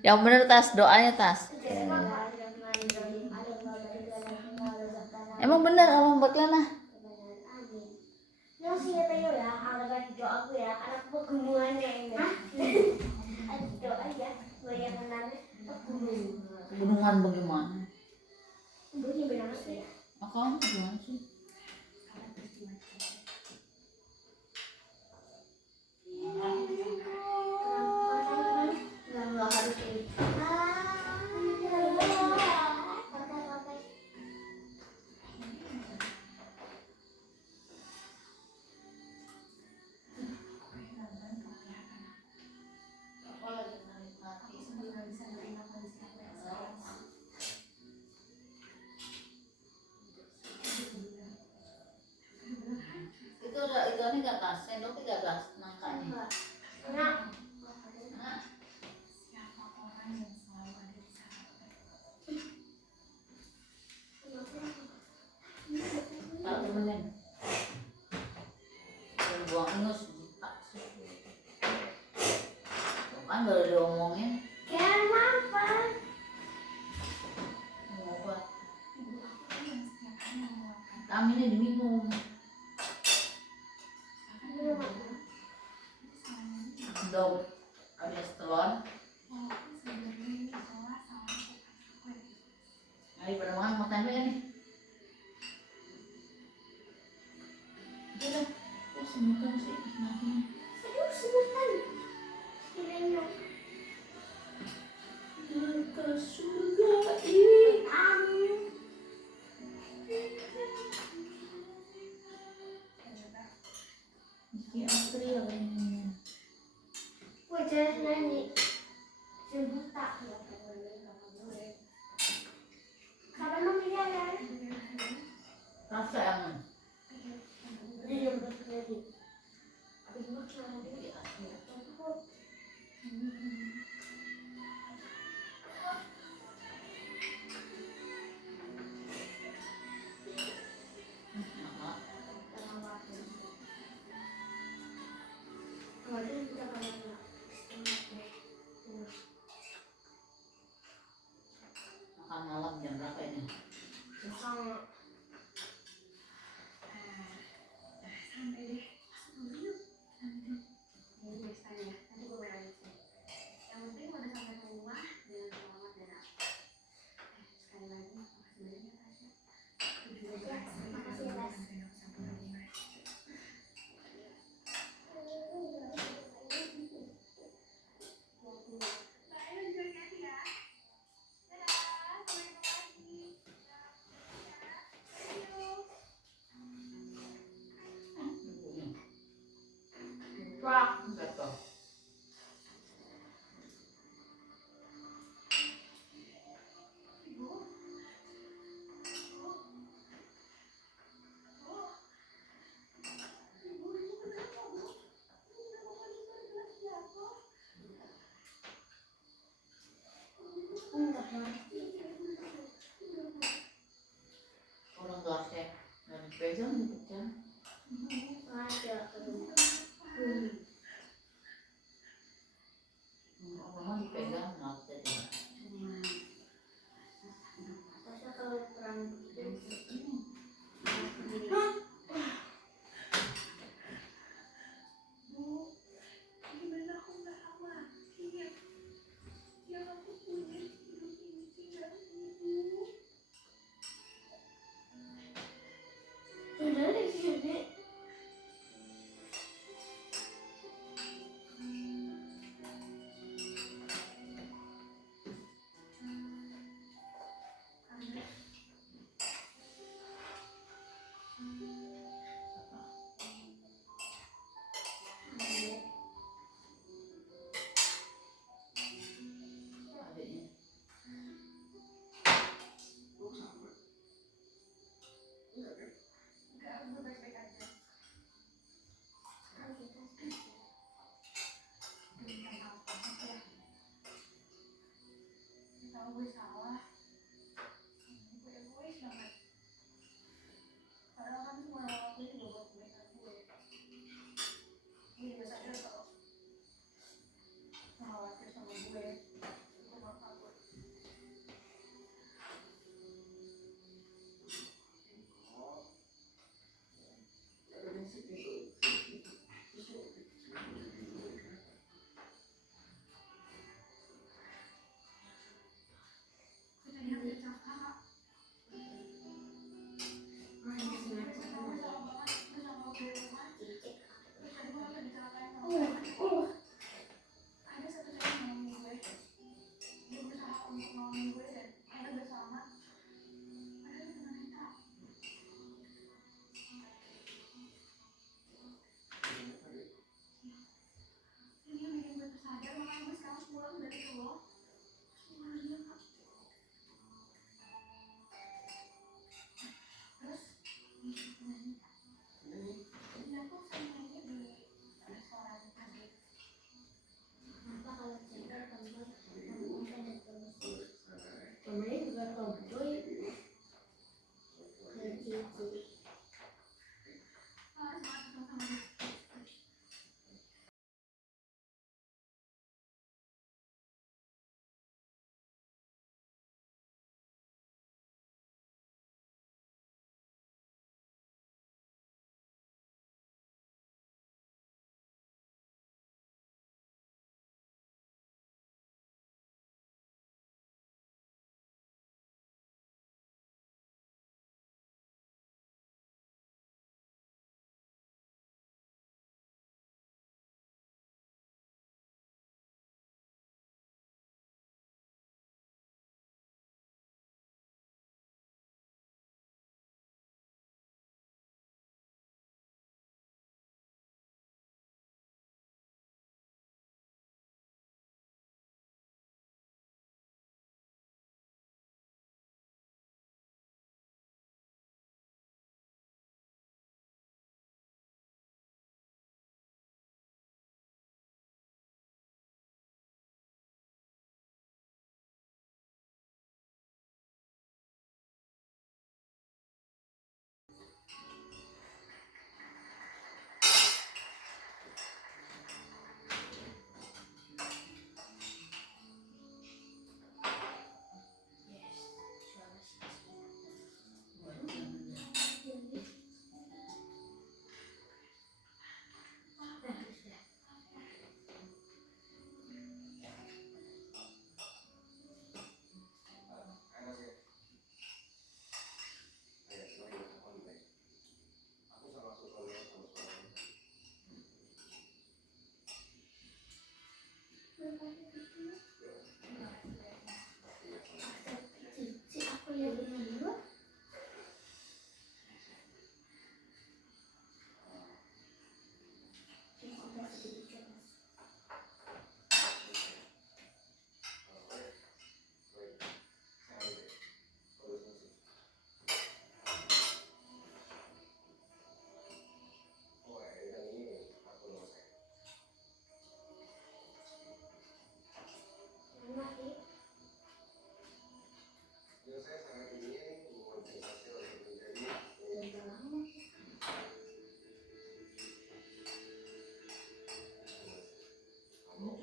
Yang bener Tas, doanya Tas. Emang bener Abang Baklana? Yang sih tayo ya, ang doa aku ya, anak pegunungannya ini. Doa ya, goyangan namin pegunungan. Gunungan bagaimana? Bunyi benar sih. Akang gimana sih? Nggak harus ini. Itu ini nggak Tas, sendok tidak Tas, nangkanya. Nah, Tak temenin. Buang ingus, tak. Kan baru diomongin. kenapa? Mau obat. Vitaminnya diminum. Dong, alias telur. Ayo pada makan mau tempe kan nih? Udah, kok semutan sih anaknya? Aduh, sebutan. Kiranya. Ke surga ini. Amin. Iki April ini. Wah, jangan nyanyi. Sebuta. Kapan mau dia kan? Rasa yang Iya, betul lagi. Abis makan dia. makan malam jam berapa ini? Sama.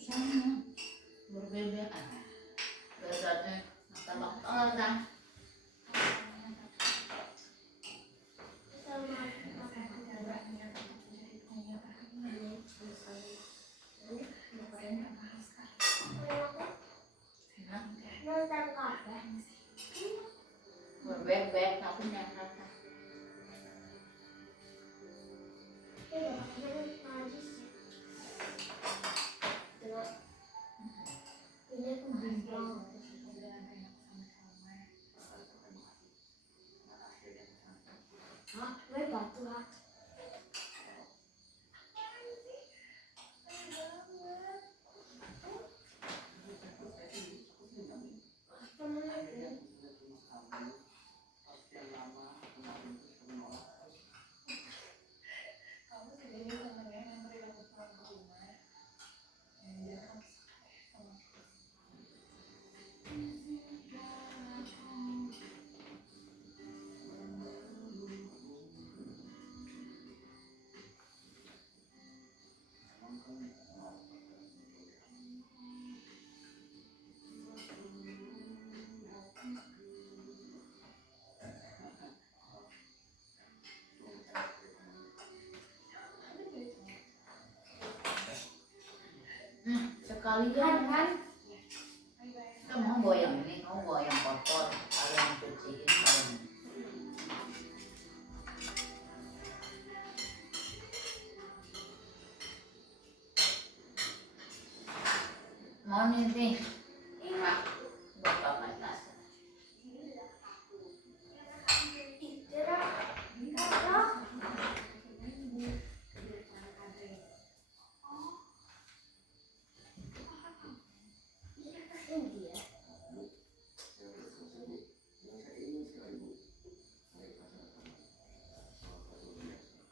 Susah. Berbeda. Bedanya tambah kan. Nonton kabeh. Berbeda tapi yang rasa. Ini aku bimbang. Hah? Gue batu lah. Sekali kan kamu bawa yang ini, kamu bawa yang kotor, kalian cuciin kalian. Mau nih